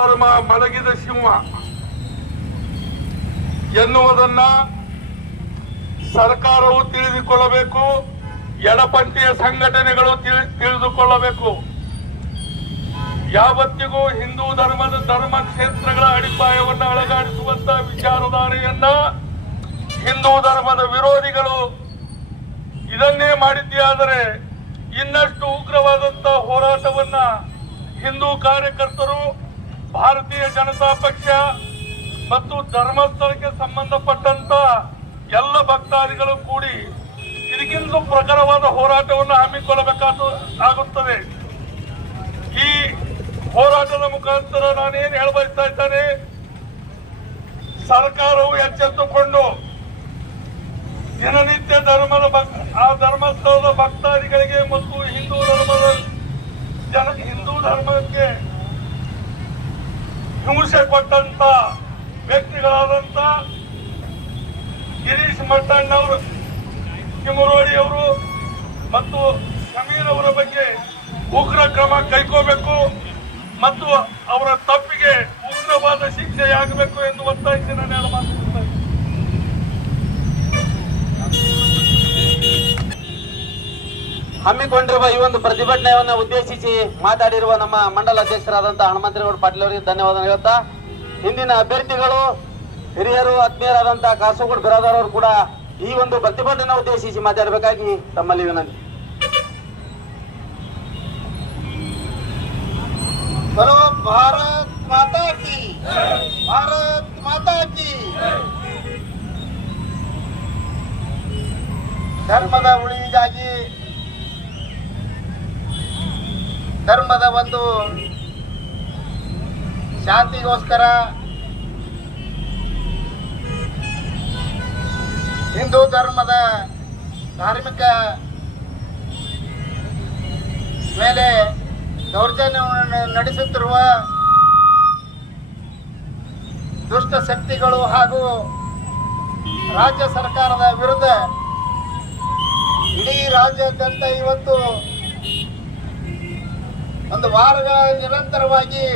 ಧರ್ಮ ಮಲಗಿದ ಸಿಂಹ ಎನ್ನುವುದನ್ನ ಸರ್ಕಾರವು ತಿಳಿದುಕೊಳ್ಳಬೇಕು, ಎಡಪಂಥೀಯ ಸಂಘಟನೆಗಳು ತಿಳಿದುಕೊಳ್ಳಬೇಕು. ಯಾವತ್ತಿಗೂ ಹಿಂದೂ ಧರ್ಮ ಕ್ಷೇತ್ರಗಳ ಅಡಿಪಾಯವನ್ನು ಅಳಗಾಡಿಸುವಂತಹ ವಿಚಾರಧಾರೆಯನ್ನ ಹಿಂದೂ ಧರ್ಮದ ವಿರೋಧಿಗಳು ಇದನ್ನೇ ಮಾಡಿದ್ದೇ ಆದರೆ ಇನ್ನಷ್ಟು ಉಗ್ರವಾದಂತಹ ಹೋರಾಟವನ್ನ ಹಿಂದೂ ಕಾರ್ಯಕರ್ತರು, ಭಾರತೀಯ ಜನತಾ ಪಕ್ಷ ಮತ್ತು ಧರ್ಮಸ್ಥಳಕ್ಕೆ ಸಂಬಂಧಪಟ್ಟಂತ ಎಲ್ಲ ಭಕ್ತಾದಿಗಳು ಕೂಡಿ ಇದಕ್ಕಿಂತ ಪ್ರಖರವಾದ ಹೋರಾಟವನ್ನು ಹಮ್ಮಿಕೊಳ್ಳಬೇಕಾಗುತ್ತದೆ. ಈ ಹೋರಾಟದ ಮುಖಾಂತರ ನಾನೇನು ಹೇಳಬಯಸ್ತಾ ಇದ್ದೇನೆ, ಸರ್ಕಾರವು ಎಚ್ಚೆತ್ತುಕೊಂಡು ದಿನನಿತ್ಯ ಧರ್ಮಸ್ಥಳದ ಭಕ್ತಾದಿಗಳಿಗೆ ಮತ್ತು ಹಿಂದೂ ಧರ್ಮಕ್ಕೆ ಹಿಂಸೆ ಕೊಟ್ಟಂತ ವ್ಯಕ್ತಿಗಳಾದಂತ ಗಿರೀಶ್ ಮಟ್ಟಣ್ಣವರು, ಕಿಮರೋಡಿ ಅವರು ಮತ್ತು ಸಮೀರ್ ಅವರ ಬಗ್ಗೆ ಉಗ್ರ ಕ್ರಮ ಕೈಗೊಳ್ಳಬೇಕು ಮತ್ತು ಅವರ ತಪ್ಪಿಗೆ ಉಗ್ರವಾದ ಶಿಕ್ಷೆಯಾಗಬೇಕು ಎಂದು ಒತ್ತಾಯಿಸಿ ನಾನು ಹೇಳ ಮಾತನಾಡುತ್ತೇನೆ. ಹಮ್ಮಿಕೊಂಡಿರುವ ಈ ಒಂದು ಪ್ರತಿಭಟನೆಯನ್ನು ಉದ್ದೇಶಿಸಿ ಮಾತಾಡಿರುವ ನಮ್ಮ ಮಂಡಲ ಅಧ್ಯಕ್ಷರಾದಂತಹ ಹನುಮಂತೇಗೌಡ ಪಾಟೀಲ್ ಅವರಿಗೆ ಧನ್ಯವಾದ ಹೇಳುತ್ತಾ, ಹಿಂದಿನ ಅಭ್ಯರ್ಥಿಗಳು ಹಿರಿಯರು ಆತ್ಮೀಯರಾದಂತಹ ಕಾಸರಗೋಡು ಬಿರಾದಾರ್ ಅವರು ಕೂಡ ಈ ಒಂದು ಪ್ರತಿಭಟನೆ ಉದ್ದೇಶಿಸಿ ಮಾತಾಡಬೇಕಾಗಿ ತಮ್ಮಲ್ಲಿ ವಿನಂತಿ. बोलो भारत माता की, भारत माता की. ಧರ್ಮದ ಉಳಿವಿಗಾಗಿ, ಧರ್ಮದ ಒಂದು ಶಾಂತಿಗೋಸ್ಕರ ಹಿಂದೂ ಧರ್ಮದ ಧಾರ್ಮಿಕ ಮೇಲೆ ದೌರ್ಜನ್ಯವನ್ನು ನಡೆಸುತ್ತಿರುವ ದುಷ್ಟ ಶಕ್ತಿಗಳು ಹಾಗೂ ರಾಜ್ಯ ಸರ್ಕಾರದ ವಿರುದ್ಧ ಇಡೀ ರಾಜ್ಯಾದ್ಯಂತ ಇವತ್ತು ಒಂದು ವಾರಗಳ ನಿರಂತರವಾಗಿ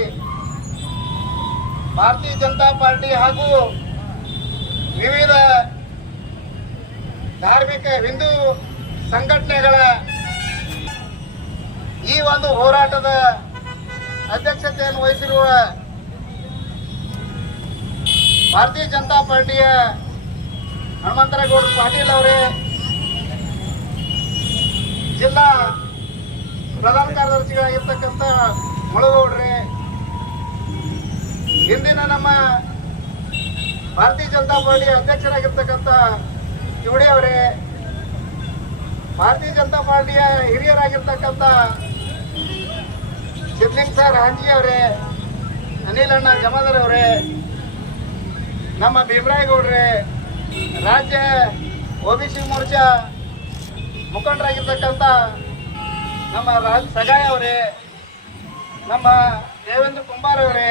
ಭಾರತೀಯ ಜನತಾ ಪಾರ್ಟಿ ಹಾಗೂ ವಿವಿಧ ಧಾರ್ಮಿಕ ಹಿಂದೂ ಸಂಘಟನೆಗಳ ಈ ಒಂದು ಹೋರಾಟದ ಅಧ್ಯಕ್ಷತೆಯನ್ನು ವಹಿಸಿರುವ ಭಾರತೀಯ ಜನತಾ ಪಾರ್ಟಿಯ ಹನುಮಂತೇಗೌಡ ಪಾಟೀಲ್ ಅವರೇ, ಜಿಲ್ಲಾ ಪ್ರಧಾನ ಕಾರ್ಯದರ್ಶಿಗಳಾಗಿರ್ತಕ್ಕಂಥ ಮುಳಗೌಡ್ರೆ, ಹಿಂದಿನ ನಮ್ಮ ಭಾರತೀಯ ಜನತಾ ಪಾರ್ಟಿಯ ಅಧ್ಯಕ್ಷರಾಗಿರ್ತಕ್ಕಂಥ ಕಿವಡಿ ಅವರೇ, ಭಾರತೀಯ ಜನತಾ ಪಾರ್ಟಿಯ ಹಿರಿಯರಾಗಿರ್ತಕ್ಕಂಥ ಸಿದ್ಲಿಂಗ್ ಸರ್ ಹಾಂಜಿ ಅವರೇ, ಅನಿಲ್ ಅಣ್ಣ ಜಮಾದಾರ್ ಅವರೇ, ನಮ್ಮ ಭೀಮರಾಯಗೌಡ್ರೆ, ರಾಜ್ಯ OBC ಮೋರ್ಚಾ ಮುಖಂಡರಾಗಿರ್ತಕ್ಕಂಥ ನಮ್ಮ ರಾಜ್ ಸಗಾಯ್ ಅವರೇ, ನಮ್ಮ ದೇವೇಂದ್ರ ಕುಂಬಾರ್ ಅವರೇ,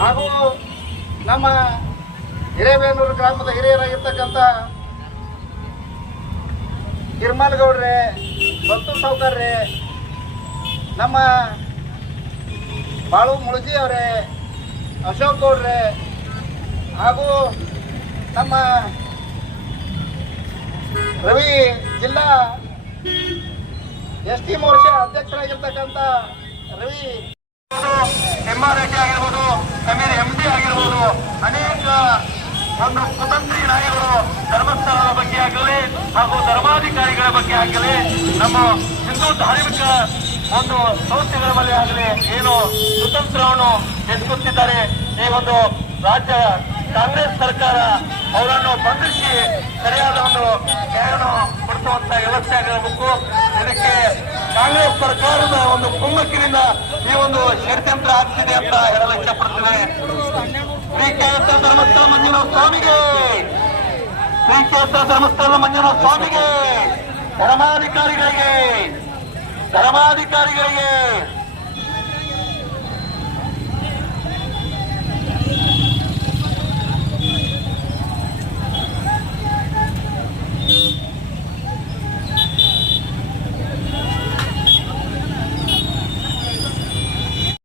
ಹಾಗೂ ನಮ್ಮ ಹಿರೇಬೇನೂರು ಗ್ರಾಮದ ಹಿರಿಯರಾಗಿರ್ತಕ್ಕಂಥ ಕಿರ್ಮಲ್ ಗೌಡ್ರೆ, ಬತ್ತು ಸೌಕರ್ರೆ, ನಮ್ಮ ಬಾಳು ಮುಳಜಿ ಅವರೇ, ಅಶೋಕ್ ಗೌಡ್ರೆ, ಹಾಗೂ ನಮ್ಮ ರವಿ ಜಿಲ್ಲಾ ST ಮೋರ್ಚಾ ಅಧ್ಯಕ್ಷರಾಗಿರ್ತಕ್ಕಂಥ ರವಿ, MRK ಆಗಿರ್ಬೋದು, ಸಮೀರ್ MD ಆಗಿರ್ಬೋದು, ಅನೇಕ ಒಂದು ಕುತಂತ್ರಿ ನಾಯಕರು ಧರ್ಮಸ್ಥಳದ ಬಗ್ಗೆ ಆಗಲಿ ಹಾಗೂ ಧರ್ಮಾಧಿಕಾರಿಗಳ ಬಗ್ಗೆ ಆಗಲಿ, ನಮ್ಮ ಹಿಂದೂ ಧಾರ್ಮಿಕ ಒಂದು ಸಂಸ್ಥೆಗಳ ಮೇಲೆ ಆಗಲಿ ಏನು ಕುತಂತ್ರವನ್ನು ಎಸಗುತ್ತಿದ್ದಾರೆ. ಈ ಒಂದು ರಾಜ್ಯ ಕಾಂಗ್ರೆಸ್ ಸರ್ಕಾರ ಅವರನ್ನು ಬಂಧಿಸಿ ಸರಿಯಾದ ಒಂದು ನ್ಯಾಯವನ್ನು ಕೊಡಿಸುವಂತ ವ್ಯವಸ್ಥೆ ಆಗಿರಬೇಕು. ಇದಕ್ಕೆ ಕಾಂಗ್ರೆಸ್ ಸರ್ಕಾರದ ಒಂದು ಕುಮ್ಮಕ್ಕಿನಿಂದ ಈ ಒಂದು ಷಡ್ಯಂತ್ರ ಆಗ್ತಿದೆ ಅಂತ ಹೇಳಲು ಇಷ್ಟಪಡ್ತೇನೆ. ಶ್ರೀ ಕ್ಷೇತ್ರ ಧರ್ಮಸ್ಥಳ ಮಂಜುನಾಥ ಸ್ವಾಮಿಗೆ, ಶ್ರೀ ಕ್ಷೇತ್ರ ಧರ್ಮಸ್ಥಳ ಮಂಜುನಾಥ ಸ್ವಾಮಿಗೆ, ಧರ್ಮಾಧಿಕಾರಿಗಳಿಗೆ